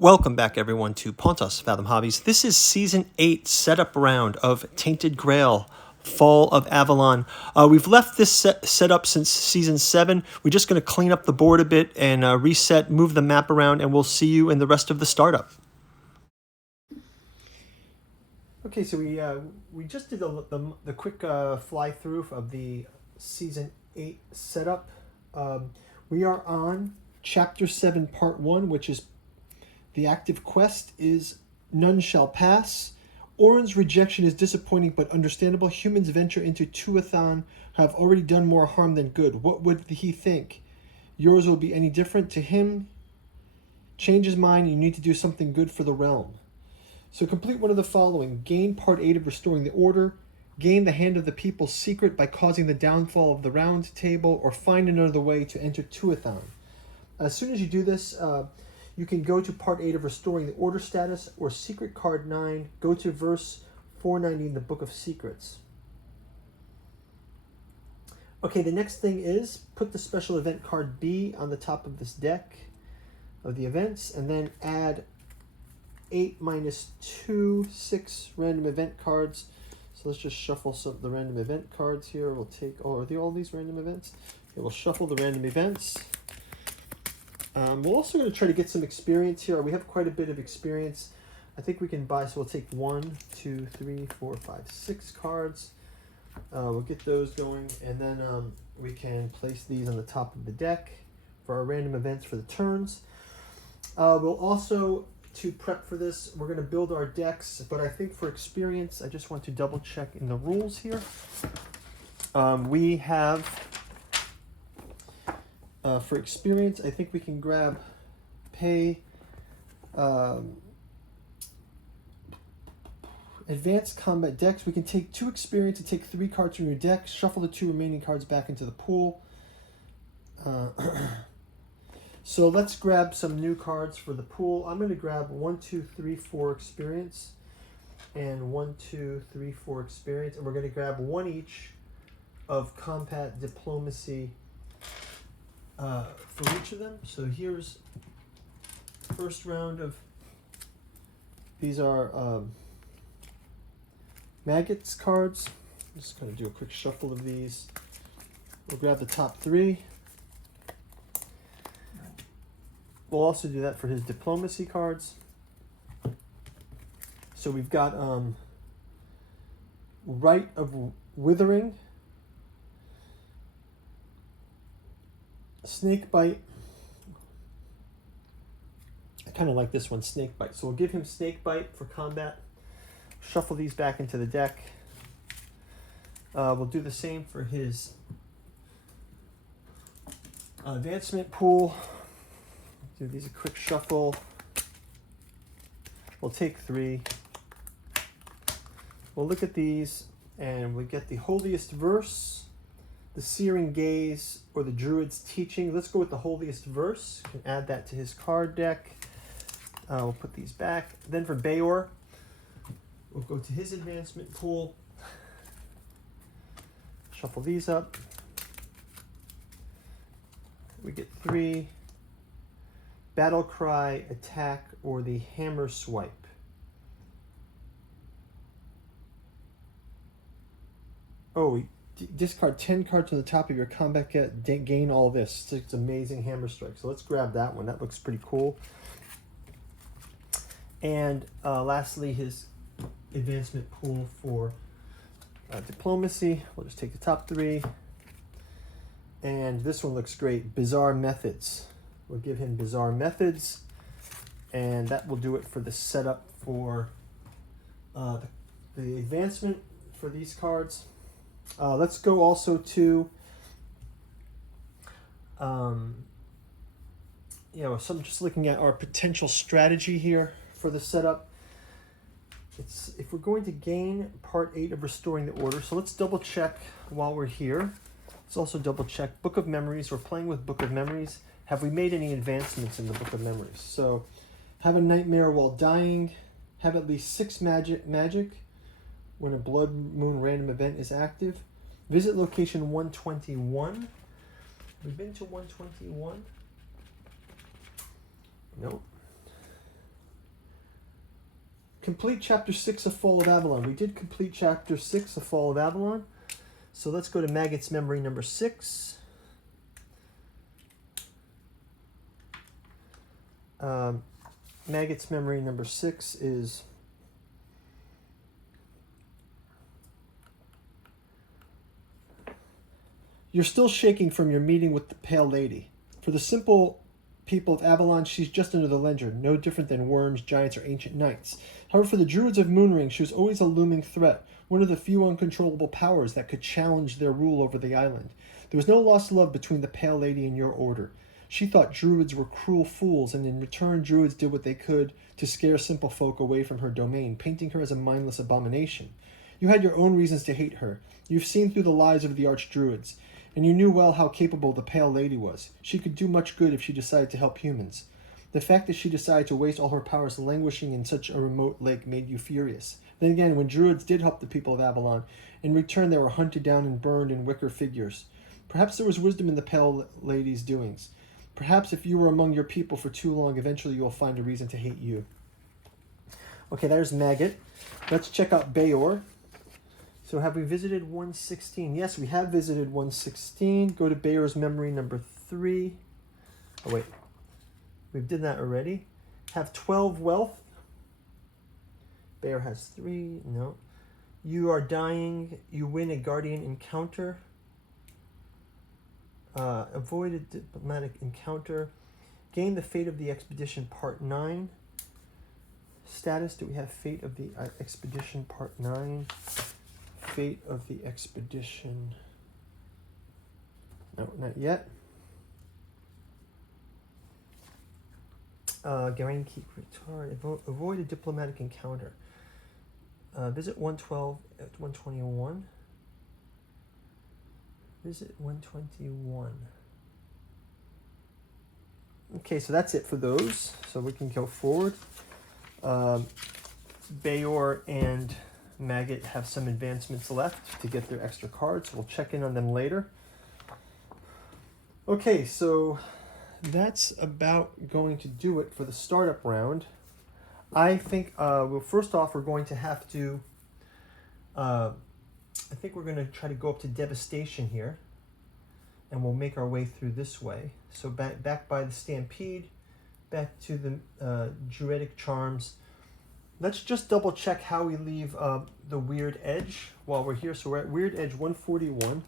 Welcome back, everyone, to Pontos Fathom Hobbies. This is Season 8 setup round of Tainted Grail, Fall of Avalon. We've left this set up since Season 7. We're just going to clean up the board a bit and reset, move the map around, and we'll see you in the rest of the startup. Okay, so we just did the quick fly-through of the Season 8 setup. We are on Chapter 7, Part 1, which is the active quest is None Shall Pass. Orin's rejection is disappointing but understandable. Humans venture into Tuathan have already done more harm than good. What would he think? Yours will be any different to him? Change his mind. You need to do something good for the realm. So complete one of the following. Gain Part 8 of Restoring the Order. Gain the Hand of the People's Secret by causing the downfall of the Round Table, or find another way to enter Tuathan. As soon as you do this, you can go to Part 8 of Restoring the Order status, or Secret Card 9. Go to verse 490 in the Book of Secrets. Okay, the next thing is put the special event card B on the top of this deck of the events, and then add 8 minus 2, 6 random event cards. So let's just shuffle some of the random event cards here. We'll take, are all these random events? Okay, we'll shuffle the random events. We're also going to try to get some experience here. We have quite a bit of experience. I think we can buy, so we'll take 1, 2, 3, 4, 5, 6 cards. We'll get those going, and then we can place these on the top of the deck for our random events for the turns. We'll also, to prep for this, we're going to build our decks, but I think for experience, I just want to double check in the rules here. We have... for experience, I think we can pay advanced combat decks. We can take 2 experience and take 3 cards from your deck, shuffle the 2 remaining cards back into the pool. So let's grab some new cards for the pool. I'm going to grab 1, 2, 3, 4 experience, and 1, 2, 3, 4 experience, and we're going to grab 1 each of combat diplomacy for each of them. So here's the first round of, these are maggots cards. I'm just going to do a quick shuffle of these. We'll grab the top 3. We'll also do that for his diplomacy cards. So we've got Rite of Withering, Snake Bite. I kind of like this one, Snake Bite. So we'll give him Snake Bite for combat. Shuffle these back into the deck. We'll do the same for his advancement pool. Do these a quick shuffle. We'll take 3. We'll look at these, and we get the Holiest Verse, the Searing Gaze, or the Druid's Teaching. Let's go with the Holiest Verse. You can add that to his card deck. We'll put these back. Then for Bayor, we'll go to his advancement pool. Shuffle these up. We get 3. Battle Cry, Attack, or the Hammer Swipe. Oh, discard 10 cards on the top of your combat deck, gain all this. It's amazing Hammer Strike. So let's grab that one. That looks pretty cool. And lastly, his advancement pool for diplomacy. We'll just take the top 3. And this one looks great. Bizarre Methods. We'll give him Bizarre Methods. And that will do it for the setup for the advancement for these cards. Let's go also to, so I'm just looking at our potential strategy here for the setup. It's if we're going to gain Part 8 of Restoring the Order. So let's double check while we're here. Let's also double check Book of Memories. We're playing with Book of Memories. Have we made any advancements in the Book of Memories? So have a nightmare while dying. Have at least 6 magic when a Blood Moon random event is active. Visit location 121. We've been to 121. Nope. complete Chapter 6 of Fall of Avalon. We did complete Chapter 6 of Fall of Avalon. So let's go to Maggot's Memory number 6. Maggot's Memory number 6 is... You're still shaking from your meeting with the Pale Lady. For the simple people of Avalon, she's just another legend, no different than worms, giants, or ancient knights. However, for the Druids of Moonring, she was always a looming threat, one of the few uncontrollable powers that could challenge their rule over the island. There was no lost love between the Pale Lady and your order. She thought Druids were cruel fools, and in return, Druids did what they could to scare simple folk away from her domain, painting her as a mindless abomination. You had your own reasons to hate her. You've seen through the lies of the Archdruids, and you knew well how capable the Pale Lady was. She could do much good if she decided to help humans. The fact that she decided to waste all her powers languishing in such a remote lake made you furious. Then again, when Druids did help the people of Avalon, in return they were hunted down and burned in wicker figures. Perhaps there was wisdom in the Pale Lady's doings. Perhaps if you were among your people for too long, eventually you will find a reason to hate you. Okay, there's Maggot. Let's check out Bayor. So have we visited 116? Yes, we have visited 116. Go to Bayor's Memory number 3. Oh, wait. We did that already. Have 12 wealth. Bayor has 3. No. You are dying. You win a guardian encounter. Avoid a diplomatic encounter. Gain the Fate of the Expedition Part 9. Status, do we have Fate of the Expedition Part 9? Fate of the Expedition. No, not yet. Gain keep retard. Avoid a diplomatic encounter. Visit 112 at 121. Visit 121. Okay, so that's it for those. So we can go forward. Bayor and Maggot have some advancements left to get their extra cards. We'll check in on them later. Okay, so that's about going to do it for the startup round. I think, well, first off, we're going to have to, I think we're going to try to go up to Devastation here, and we'll make our way through this way. So back by the Stampede, back to the Druidic Charms. Let's just double check how we leave the Wyrd Edge while we're here. So we're at Wyrd Edge 141.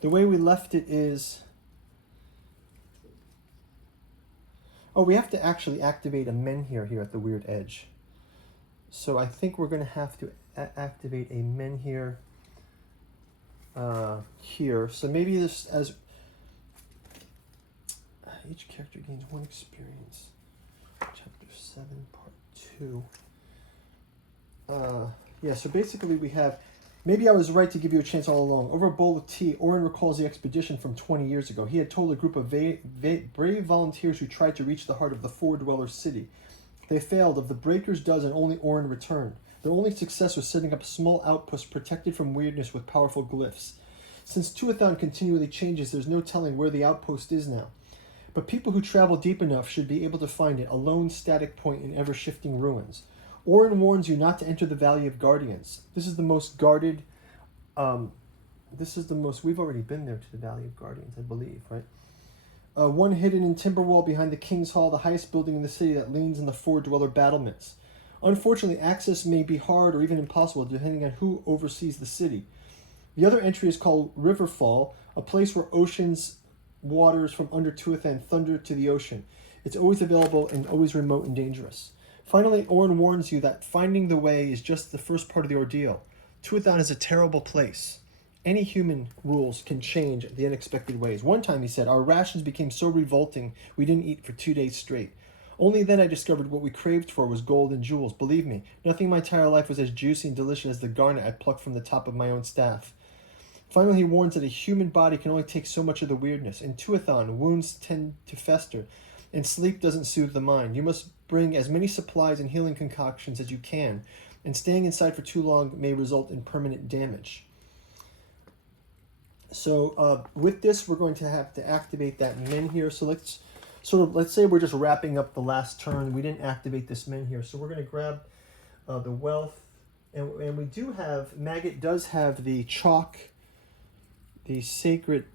The way we left it is... Oh, we have to actually activate a Menhir here at the Wyrd Edge. So I think we're going to have to activate a Menhir here. So maybe this as... Each character gains 1 experience. Chapter 7, Part 2. Yeah, so basically we have... Maybe I was right to give you a chance all along. Over a bowl of tea, Orin recalls the expedition from 20 years ago. He had told a group of brave volunteers who tried to reach the heart of the Four Dweller City. They failed. Of the breaker's dozen, only Orin returned. Their only success was setting up a small outpost protected from weirdness with powerful glyphs. Since Tuathan continually changes, there's no telling where the outpost is now. But people who travel deep enough should be able to find it, a lone static point in ever-shifting ruins. Orin warns you not to enter the Valley of Guardians. This is the most guarded... We've already been there to the Valley of Guardians, I believe, right? One hidden in Timberwall behind the King's Hall, the highest building in the city that leans in the Four Dweller battlements. Unfortunately, access may be hard or even impossible, depending on who oversees the city. The other entry is called Riverfall, a place where ocean's waters from under Tuathan thunder to the ocean. It's always available and always remote and dangerous. Finally, Orin warns you that finding the way is just the first part of the ordeal. Tuathan is a terrible place. Any human rules can change the unexpected ways. One time, he said, our rations became so revolting we didn't eat for 2 days straight. Only then I discovered what we craved for was gold and jewels. Believe me, nothing in my entire life was as juicy and delicious as the garnet I plucked from the top of my own staff. Finally, he warns that a human body can only take so much of the weirdness. In Tuathan, wounds tend to fester, and sleep doesn't soothe the mind. You must bring as many supplies and healing concoctions as you can, and staying inside for too long may result in permanent damage. So with this, we're going to have to activate that Menhir. So let's sort of, let's say we're just wrapping up the last turn. We didn't activate this min here, so we're going to grab the wealth, and we do have, Maggot does have the chalk, the sacred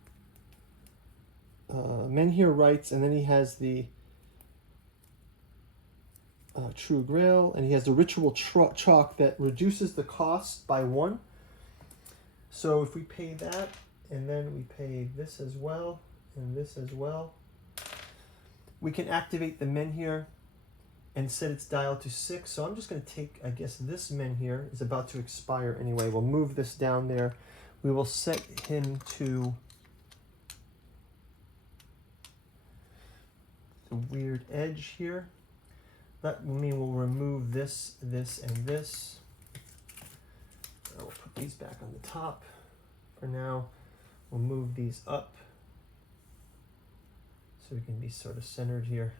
Menhir rights, and then he has the True Grail, and he has the ritual chalk that reduces the cost by 1. So if we pay that, and then we pay this as well, and this as well, we can activate the Menhir and set its dial to 6. So I'm just going to take, I guess this Menhir is about to expire anyway. We'll move this down there. We will set him to the Wyrd edge here. That will mean we'll remove this, this, and this. We'll put these back on the top for now. We'll move these up so we can be sort of centered here.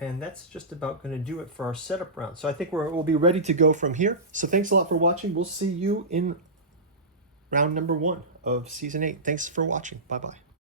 And that's just about going to do it for our setup round. So I think we'll be ready to go from here. So thanks a lot for watching. We'll see you in round number 1 of Season 8. Thanks for watching. Bye-bye.